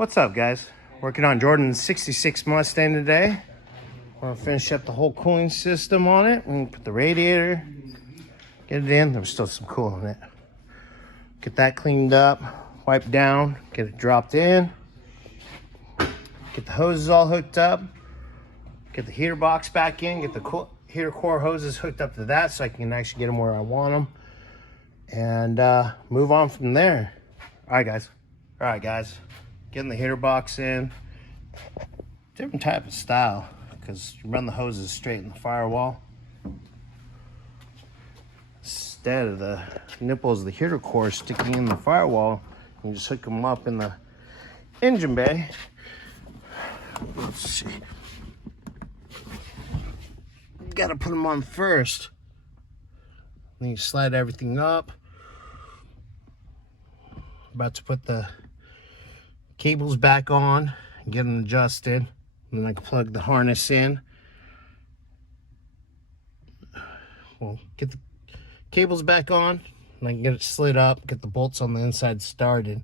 What's up, guys? Working on Jordan's 66 Mustang today. We're gonna finish up the whole cooling system on it. We're gonna put the radiator, get it in. There's still some coolant in it. Get that cleaned up, wiped down, get it dropped in. Get the hoses all hooked up. Get the heater box back in. Get the heater core hoses hooked up to that so I can actually get them where I want them. And move on from there. All right, guys. Getting the heater box in. Different type of style because you run the hoses straight in the firewall instead of the nipples of the heater core sticking in the firewall. You just hook them up in the engine bay. Let's see. Got to put them on first. Then you slide everything up. About to put the cables back on and get them adjusted. And then I can plug the harness in. Well, get the cables back on and I can get it slid up, get the bolts on the inside started,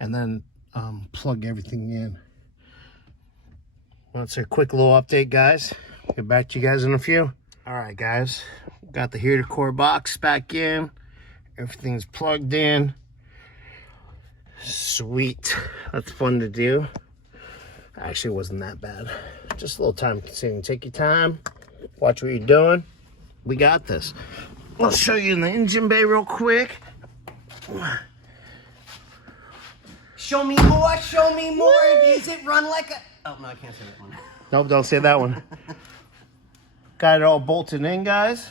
and then plug everything in. Well, that's a quick little update, guys. Get back to you guys in a few. All right, guys. Got the heater core box back in. Everything's plugged in. Sweet. That's fun to do. Actually, it wasn't that bad. Just a little time consuming. Take your time. Watch what you're doing. We got this. I'll show you in the engine bay real quick. Show me more, show me more. Does it run like a... Oh, no, I can't say that one. Nope, don't say that one. Got it all bolted in, guys.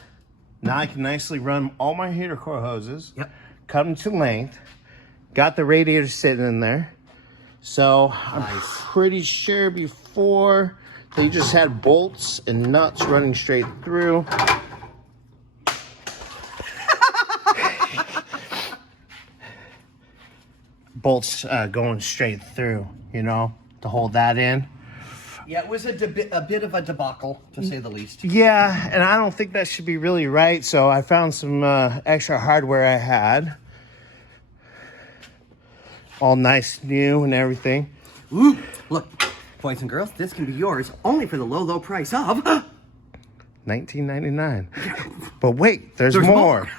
Now I can nicely run all my heater core hoses. Yep. Cut them to length. Got the radiator sitting in there. So I'm pretty sure before they just had bolts and nuts running straight through. Bolts going straight through, you know, to hold that in. Yeah, it was a bit of a debacle, to say the least. Yeah, and I don't think that should be really right, so I found some extra hardware I had. All nice, new, and everything. Ooh, look, boys and girls, this can be yours only for the low, low price of... $19.99. But wait, there's more.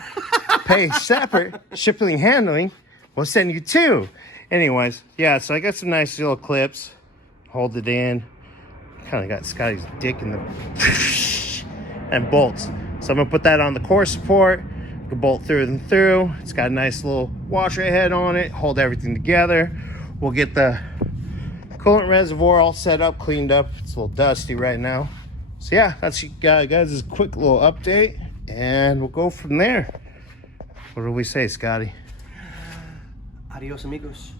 Pay separate, shipping and handling. We'll send you two. Anyways, yeah, so I got some nice little clips. Hold it in. Kind of got Scotty's dick in the... and bolts. So I'm going to put that on the core support. You can bolt through and through. It's got a nice little washer head on it. Hold everything together. We'll get the coolant reservoir all set up, cleaned up. It's a little dusty right now. So yeah, that's guys' quick little update. And we'll go from there. What do we say, Scotty? Adios, amigos.